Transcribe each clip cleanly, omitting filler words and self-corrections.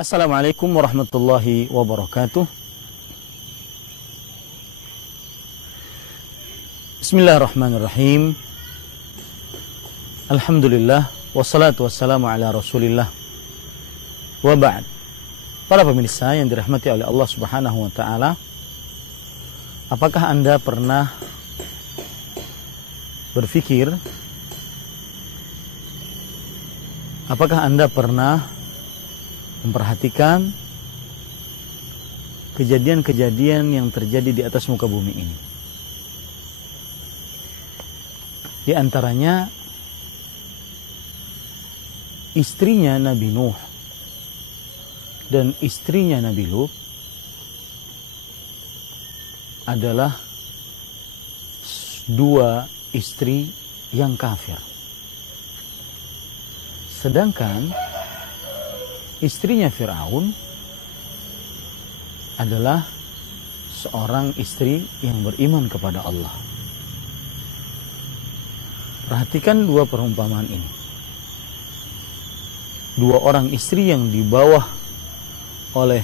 Assalamualaikum warahmatullahi wabarakatuh. Bismillahirrahmanirrahim. Alhamdulillah wassalatu wassalamu ala Rasulillah. Wa ba'd. Para pemirsa yang dirahmati oleh Allah Subhanahu wa taala, apakah Anda pernah berpikir, apakah Anda pernah memperhatikan kejadian-kejadian yang terjadi di atas muka bumi ini? Di antaranya istrinya Nabi Nuh dan istrinya Nabi Lut adalah dua istri yang kafir. Sedangkan istrinya Firaun adalah seorang istri yang beriman kepada Allah. Perhatikan dua perumpamaan ini. Dua orang istri yang dibawa oleh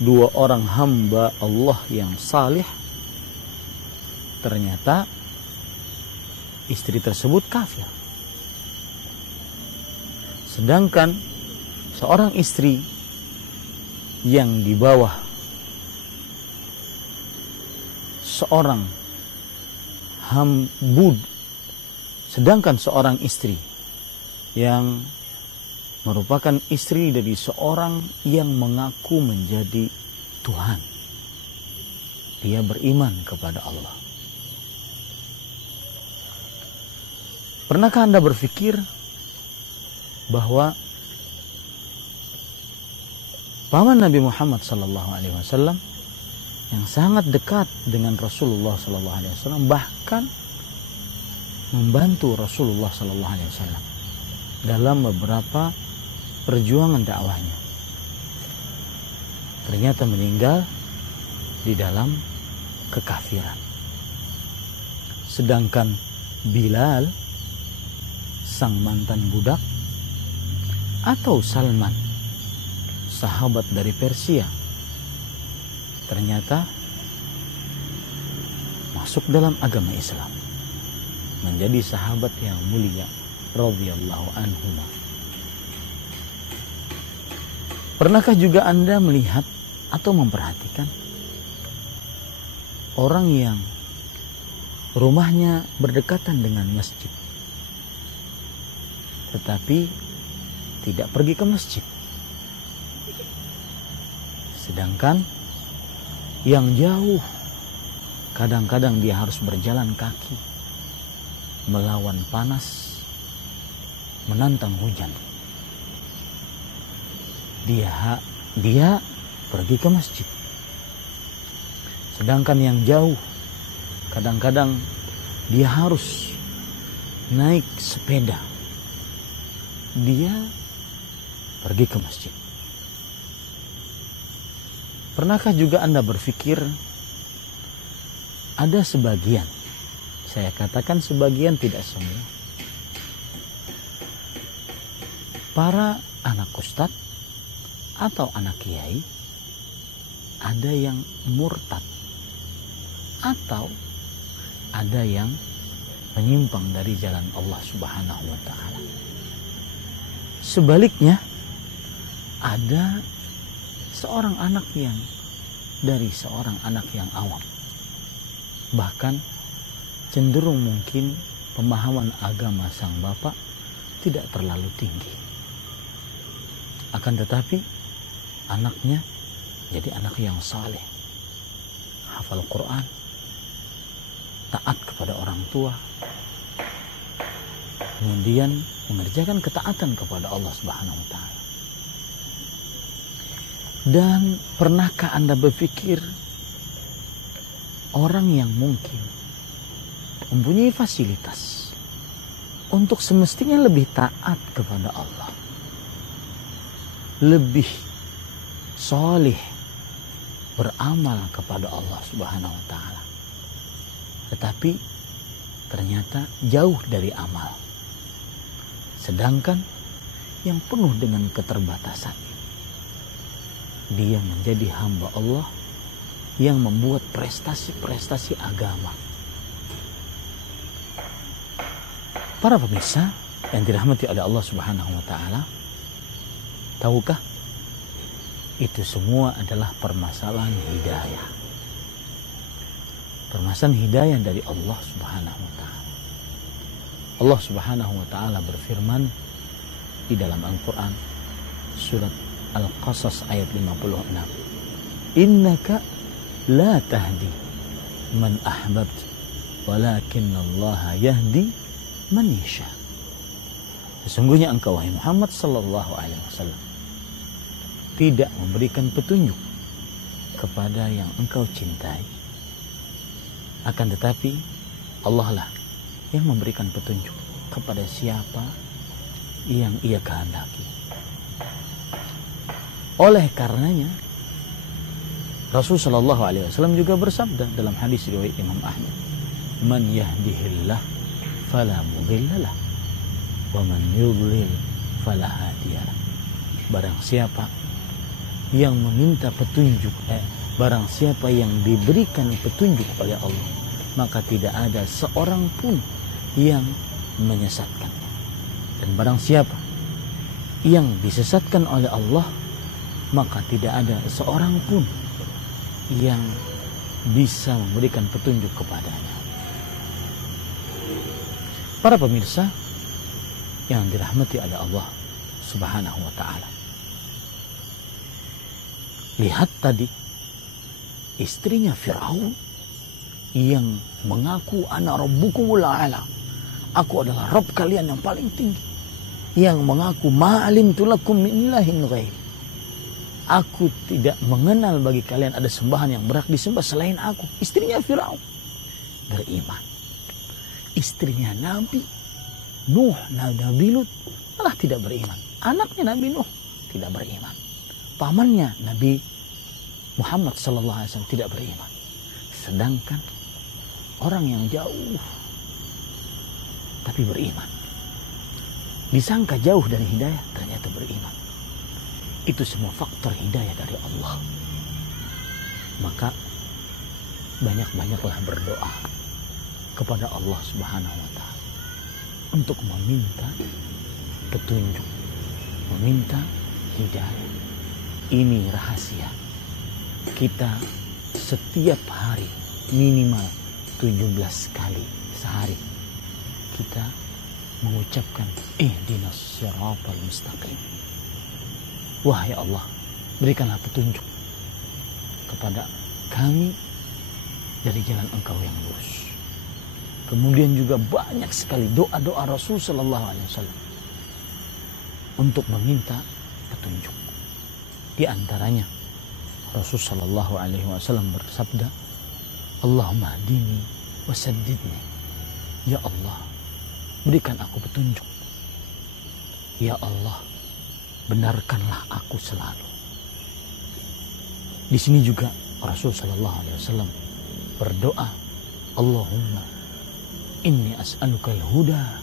dua orang hamba Allah yang salih. Ternyata istri tersebut kafir. Sedangkan seorang istri yang di bawah seorang sedangkan seorang istri yang merupakan istri dari seorang yang mengaku menjadi Tuhan, dia beriman kepada Allah. Pernahkah Anda berpikir bahwa paman Nabi Muhammad SAW yang sangat dekat dengan Rasulullah SAW, bahkan membantu Rasulullah SAW dalam beberapa perjuangan dakwahnya, ternyata meninggal di dalam kekafiran. Sedangkan Bilal, sang mantan budak, atau Salman, sahabat dari Persia, ternyata masuk dalam agama Islam, menjadi sahabat yang mulia radhiyallahu anhuma. Pernahkah juga Anda melihat atau memperhatikan orang yang rumahnya berdekatan dengan masjid, tetapi tidak pergi ke masjid? Sedangkan yang jauh, kadang-kadang dia harus berjalan kaki, melawan panas, menantang hujan. Dia pergi ke masjid. Sedangkan yang jauh, kadang-kadang dia harus naik sepeda, dia pergi ke masjid. Pernahkah juga Anda berpikir ada sebagian, saya katakan sebagian, tidak semua, para anak ustadz atau anak kiai ada yang murtad atau ada yang menyimpang dari jalan Allah Subhanahu wa taala. Sebaliknya, ada seorang anak yang dari seorang anak yang awam, bahkan cenderung mungkin pemahaman agama sang bapak tidak terlalu tinggi. Akan tetapi anaknya jadi anak yang saleh, hafal Quran, taat kepada orang tua, kemudian mengerjakan ketaatan kepada Allah Subhanahu wa taala. Dan pernahkah Anda berpikir orang yang mungkin mempunyai fasilitas untuk semestinya lebih taat kepada Allah, lebih soleh, beramal kepada Allah Subhanahu wa taala, tetapi ternyata jauh dari amal, sedangkan yang penuh dengan keterbatasan, dia menjadi hamba Allah yang membuat prestasi-prestasi agama. Para pemirsa yang dirahmati oleh Allah Subhanahu wa taala, tahukah itu semua adalah permasalahan hidayah. Permasalahan hidayah dari Allah Subhanahu wa taala. Allah Subhanahu wa taala berfirman di dalam Al-Qur'an surat Al-Qasas ayat 56. Innaka la tahdi man ahbabta walakinnallaha yahdi man yasha. Sesungguhnya engkau wahai Muhammad sallallahu alaihi wasallam tidak memberikan petunjuk kepada yang engkau cintai. Akan tetapi Allah lah yang memberikan petunjuk kepada siapa yang ia kehendaki. Oleh karenanya Rasulullah sallallahu alaihi wasallam juga bersabda dalam hadis riwayat Imam Ahmad, "Man yahdihillah fala mudhillalah wa man yudlil fala hadiyalah." Barang siapa yang meminta petunjuk, barang siapa yang diberikan petunjuk oleh Allah, maka tidak ada seorang pun yang menyesatkan. Dan barang siapa yang disesatkan oleh Allah, maka tidak ada seorang pun yang bisa memberikan petunjuk kepadanya. Para pemirsa yang dirahmati oleh Allah Subhanahu wa taala, lihat tadi istrinya Firaun yang mengaku ana rabbukumul a'la, aku adalah Rabb kalian yang paling tinggi, yang mengaku ma'alimtu lakum min ilahin ghairi, aku tidak mengenal bagi kalian ada sembahan yang berhak disembah selain aku. Istrinya Firaun beriman. Istrinya Nabi Nuh, Nabi Lut malah tidak beriman. Anaknya Nabi Nuh tidak beriman. Pamannya Nabi Muhammad SAW tidak beriman. Sedangkan orang yang jauh tapi beriman, disangka jauh dari hidayah, ternyata beriman. Itu semua faktor hidayah dari Allah. Maka banyak-banyaklah berdoa kepada Allah Subhanahu wa taala untuk meminta petunjuk, meminta hidayah. Ini rahasia. Kita setiap hari minimal 17 kali sehari kita mengucapkan ihdinas siratal mustaqim. Wahai Allah, berikanlah petunjuk kepada kami dari jalan Engkau yang lurus. Kemudian juga banyak sekali doa-doa Rasul sallallahu alaihi wasallam untuk meminta petunjuk. Di antaranya Rasul sallallahu alaihi wasallam bersabda, Allahumma hdini wasaddidni. Ya Allah, berikan aku petunjuk. Ya Allah, benarkanlah aku selalu. Di sini juga Rasul sallallahu alaihi wasallam berdoa, Allahumma inni as'aluka al-huda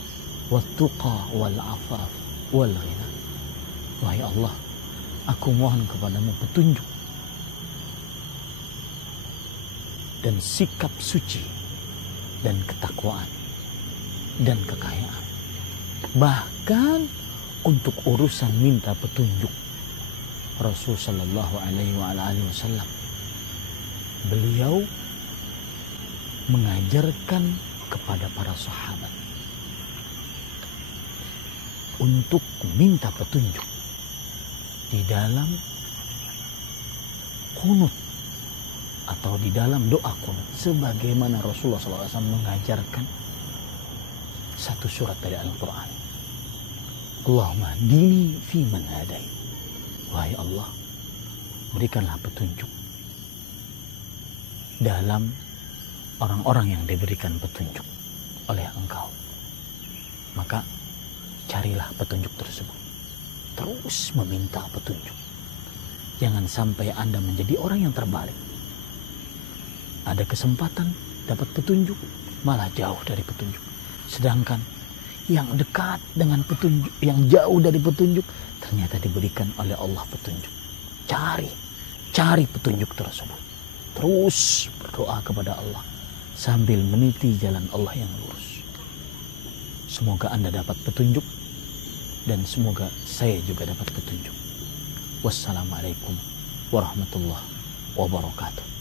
wat-tuqa wal-afaf wal-ghina. Wahai Allah, aku mohon kepadamu petunjuk dan sikap suci dan ketakwaan dan kekayaan. Bahkan untuk urusan minta petunjuk, Rasul sallallahu alaihi wasallam beliau mengajarkan kepada para sahabat untuk minta petunjuk di dalam kunut atau di dalam doa kunut, sebagaimana Rasulullah SAW mengajarkan satu surat dari Al-Quran. Allahumma hdini fi man hadait. Wahai Allah, berikanlah petunjuk dalam orang-orang yang diberikan petunjuk oleh Engkau. Maka carilah petunjuk tersebut. Terus meminta petunjuk. Jangan sampai Anda menjadi orang yang terbalik. Ada kesempatan dapat petunjuk, malah jauh dari petunjuk. Sedangkan yang dekat dengan petunjuk, yang jauh dari petunjuk, ternyata diberikan oleh Allah petunjuk. Cari cari petunjuk tersebut. Terus berdoa kepada Allah sambil meniti jalan Allah yang lurus. Semoga Anda dapat petunjuk dan semoga saya juga dapat petunjuk. Wassalamualaikum warahmatullahi wabarakatuh.